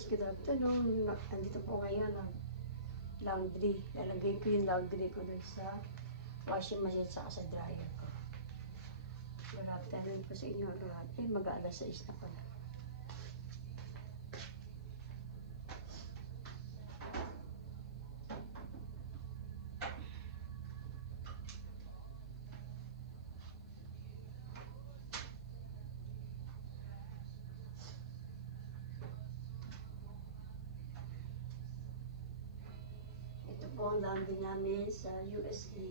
guys, good afternoon. Andito po ngayon ang laundry. Lalagay ko yung laundry ko dun sa washing machine saka sa dryer ko. Good afternoon po sa inyo lahat. Mag-aalas 6 na pala. Ito po ang laundry namin sa USA.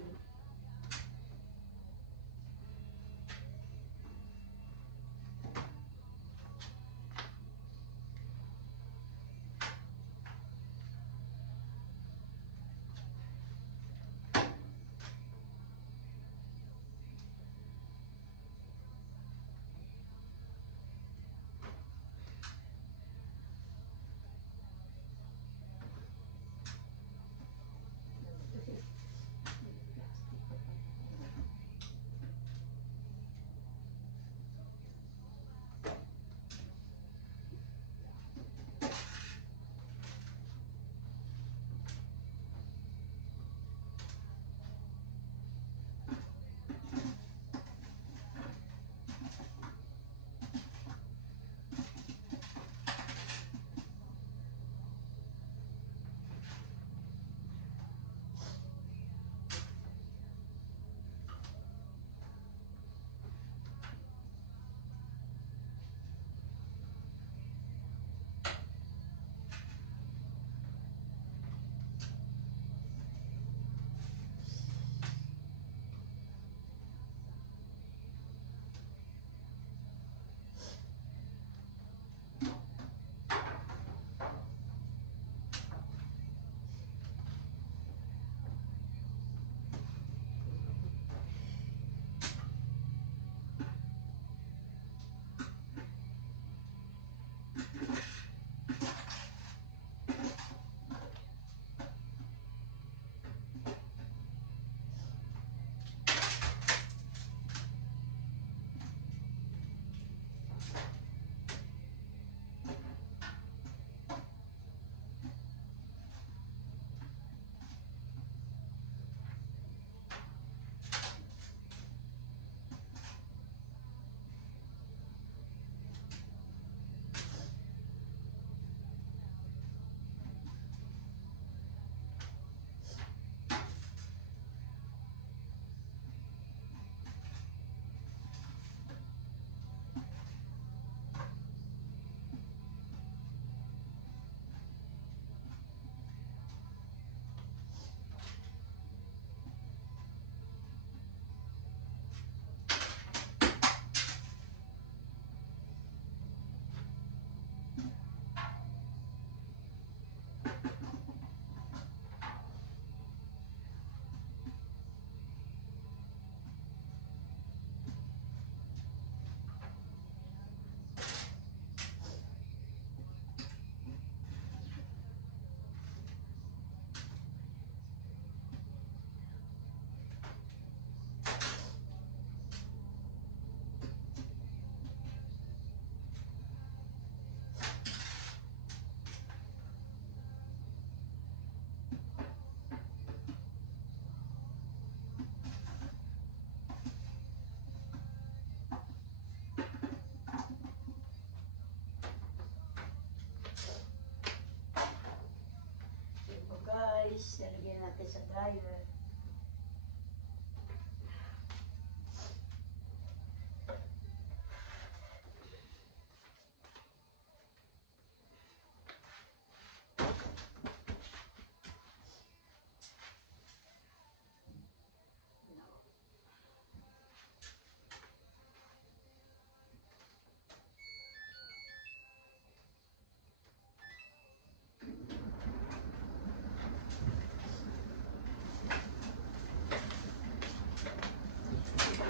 Guys, lalagyan natin sa dryer.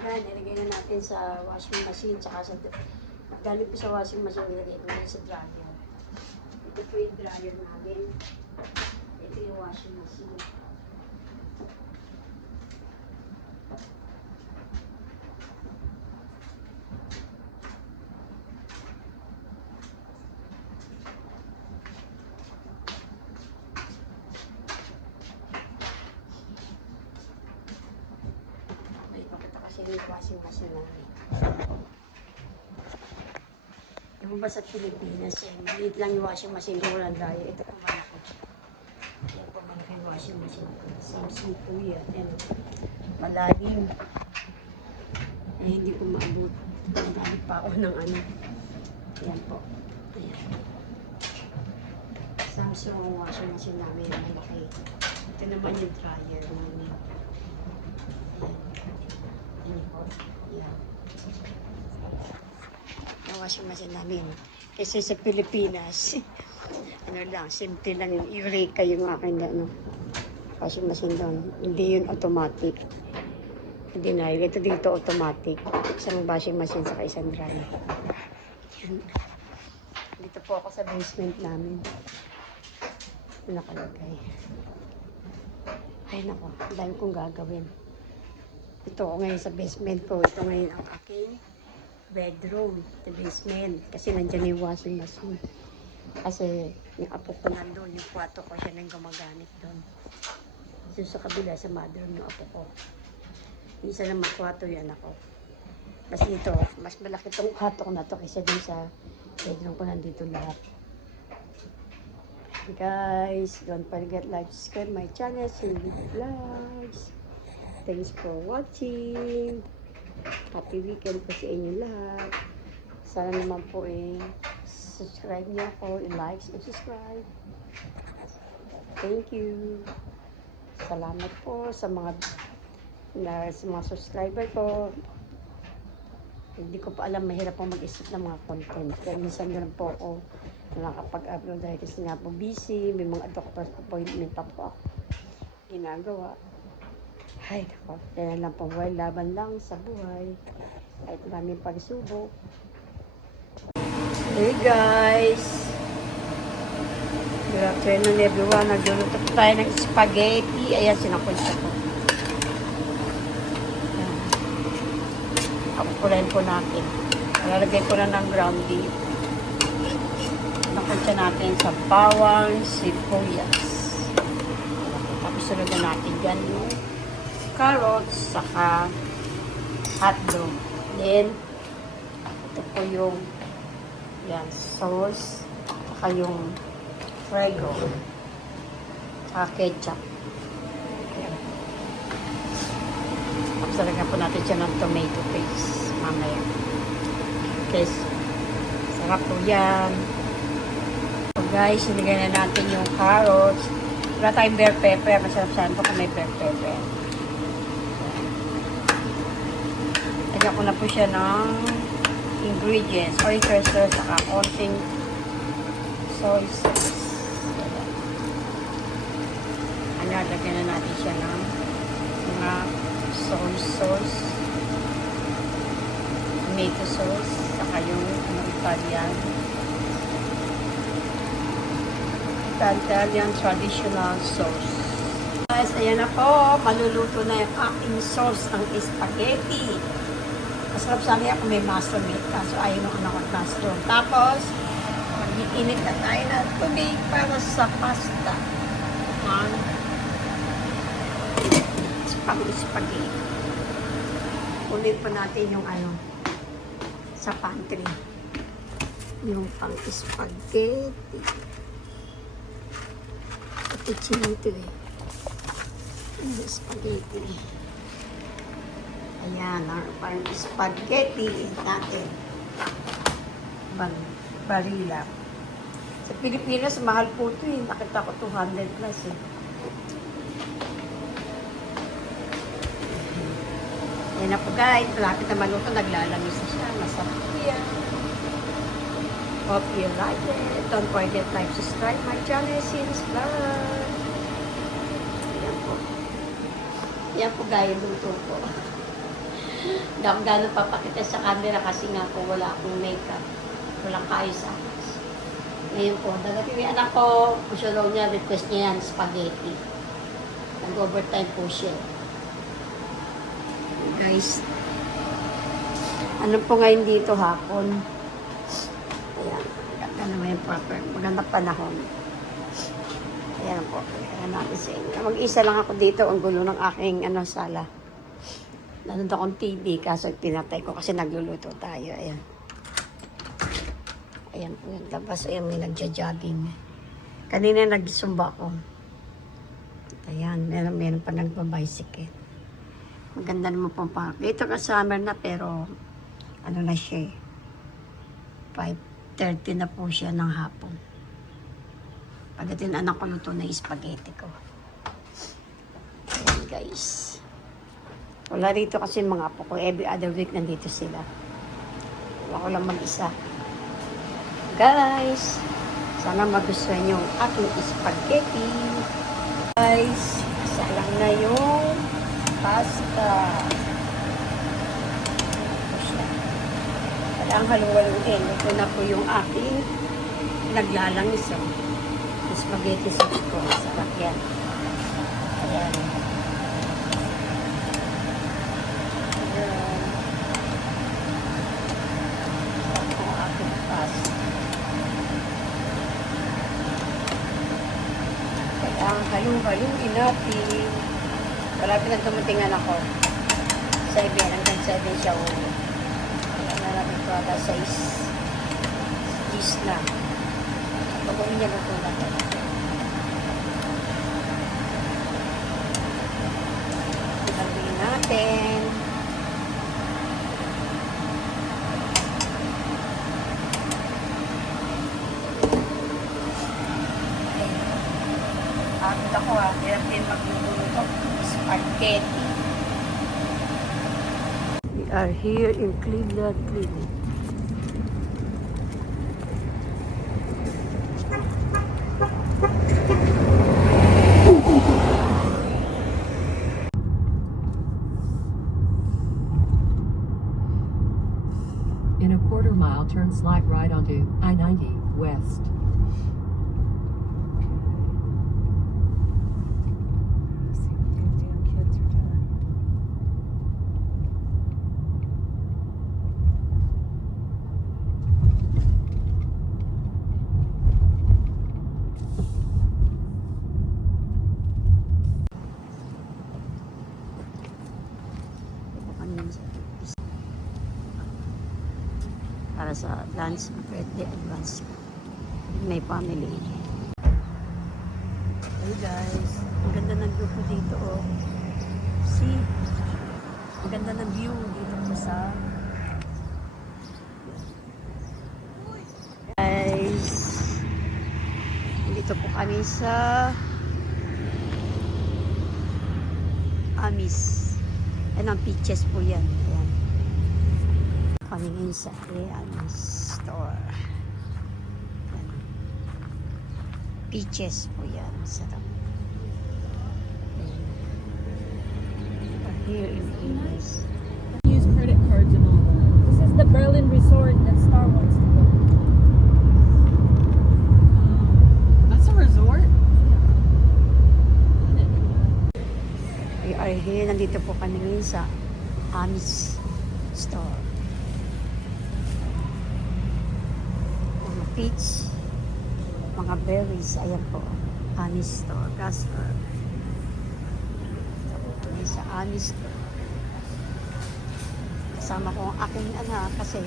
Yan, ilagay na natin sa washing machine, tsaka sa, galing po sa washing machine, ilagay ko na sa dryer. Ito po yung dryer namin. Ito yung washing machine. yung washing machine namin. Yung ba sa Pilipinas eh, maliit lang yung washing machine ko, walang dryer. Ito po malaki. Yan po malaki yung washing machine ko. Samsung po yan. And malalim. Eh, hindi ko maabot. Nagdali pa ako ng ano. Yan po. Ayan. Samsung ang washing machine namin. Malaki. Ito naman yung dryer namin. Ayan. Ayan po. Ayan. Ang washing machine namin. Kasi sa Pilipinas, ano lang, simple lang yung Eureka yung akin na ano, washing machine doon. Hindi yun automatic. Hindi na. Ito dito automatic. Isang washing machine sa isang dryer. Yan. Dito po ako sa basement namin. Nakalagay. Ay nako, ang dami kong gagawin. Ito ako ngayon sa basement ko. Ito ngayon ang aking bedroom, the basement. Kasi nandiyan yung washing machine. Kasi yung apo ko nandun, yung kwarto ko, siya nang gumagamit doon. So sa kabila, sa mother yung apo ko. Isa naman kwarto yung anak ko. Kasi ito, mas malaki itong kwarto ko na to kaysa dun sa bedroom ko, nandito lahat. Guys, don't forget like, subscribe my channel, Cindy Vlogs. Thanks for watching. Happy weekend po sa inyo lahat. Sana naman po subscribe niyo ako, like and subscribe. Thank you. Salamat po sa mga subscriber ko. Hindi ko pa alam, mahirap po mag-isip ng mga content. Kaya minsan na lang po ako nakakapag-upload dahil kasi nga po busy. May mga doctor's appointment pa po ako ginagawa. Ay, nako. Kaya lang po, laban lang sa buhay. Kahit maraming pagsubok. Hey guys! Good afternoon everyone. Nagluluto po tayo ng spaghetti. Ayan, sinakunsa ko. Pakukulayin po natin. Lalagay ko na ng ground beef. Nakunsa natin sa bawang sibuyas. Tapos sunod na natin dyan yung carrots, saka hotdog. Then, ito po yung yan, sauce, saka yung Prego, saka ketchup. Ayan. Tapos talaga po natin siya ng tomato paste mamaya. Okay, sarap po yan. So guys, sinigay na natin yung carrots. Wala tayong bell pepper. Masarap saan po kung may bell pepper. Lagyan ko na po siya ng ingredients, oyster sauce, saka konting soy sauce. Lagyan na natin siya ng mga soy sauce, tomato sauce, saka yung Italian traditional sauce. Guys, ayan na po, maluluto na yung aking sauce ng spaghetti. Masarap sa akin kung may mushroom meat. Kaso ayaw ng anak ko mushroom. Tapos, mag-iinit na tayo ng tubig para sa pasta. Spaghetti. Ulit pa natin yung ano sa pantry. Yung pang spaghetti. Ito chinito Yung spaghetti. Ayan, parang spaghetti natin. Barilla. Sa Pilipinas, mahal po ito eh. Nakita ko 200 plus eh. Ayan na po guys. Malapit na maluto. Naglalangis na siya. Masarap po yan. Hope you like it. Don't forget like, subscribe my channel, Cindy's Vlog. Ayan po. Ayan po guys, luto po. Hindi ako gano'n papakita sa camera kasi nga po wala akong makeup. Walang kaayos sa akin. Ngayon po, dadating yung anak ko, gusto daw niya, request niya yan, spaghetti. Nag-overtime po siya. Guys, ano po ngayon dito hapon? Ayan, maganda naman yung proper, magandang panahon. Ayan po, ayan natin sa inyo. Mag-isa lang ako dito, ang gulo ng aking sala. Nanood akong TV, kaso pinatay ko kasi nagluluto tayo. Ayan. Ayan po yung labas. Ayan, may nagja-jogging. Kanina nagsumba ko. Ayan, meron pa nagpa-bicycle. Maganda naman pong park. Dito ka summer na pero ano na siya eh. 5:30 na po siya ng hapon. Pagdating anak ko luto na yung spaghetti ko. Ayan guys. Wala rito kasi mga apo ko. Every other week nandito sila. Wala ko lang mag-isa. Guys, sana magustuhan yung aking spaghetti. Guys, salang na yung pasta. Kailangan haluin. Ito na po yung aking naglalangis. Spaghetti sauce ko. Sarap yan. Ayan. Ang halu-haluin natin. Malapit na tumatingan ako. 7 hanggang 7 siya ulo. Malapit ko ata 6 na. Pag-uwi niya luto na ko. Haluin natin. Ako hirap din magluluto. Spaghetti. We are here in Cleveland, Cleveland. In a quarter mile, turn slight right onto I-90 West. Para sa lunch, birthday advance. May family. Hey guys, ang ganda ng grupo dito oh. See? Ang ganda ng view dito po sa guys. Dito po kami sa Amis. Ayan ang peaches po yan. Ayan. Kami ngayon sa Amis store. Ayan. Peaches po yan. Sarap. Here in Amis. Use credit cards and all that. This is the Berlin resort that Star wants to go. That's a resort? We are here. Nandito po kami ngayon sa Amis store. Mga peach, mga berries. Ayan po. Amis store. Gasper. Sa Amis store. Kasama ko ang aking anak kasi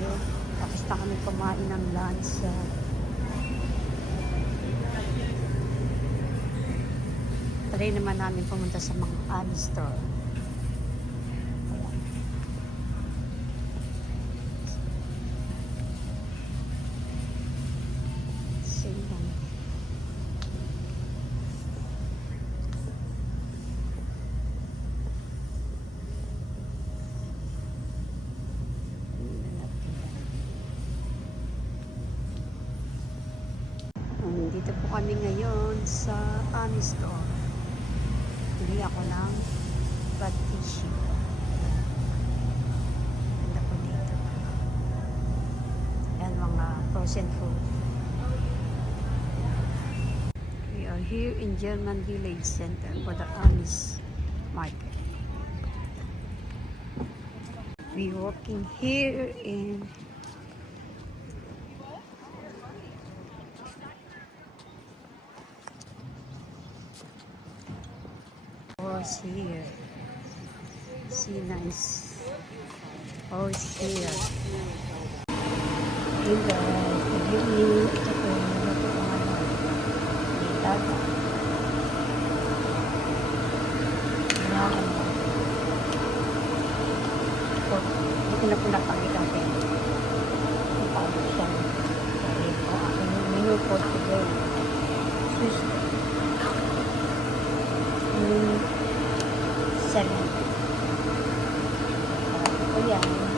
tapos na kami kumain ng lunch. Try naman namin pumunta sa mga Amis store. Singhan. Dito po kami ngayon sa Amis store. Bili ako ng bad tissue. Ganda po dito. Yan mga frozen food. We are here in German Village Center for the Amis market. We walking here in here. See, nice. Oh, it's here. Hey guys, good evening. Ito po yung mga po ang ano. May dagat. Yan. So, hindi na po napakita sa inyo. Paano siya. Sorry po, aking menu for today. Tuesday. 7. Ito yan.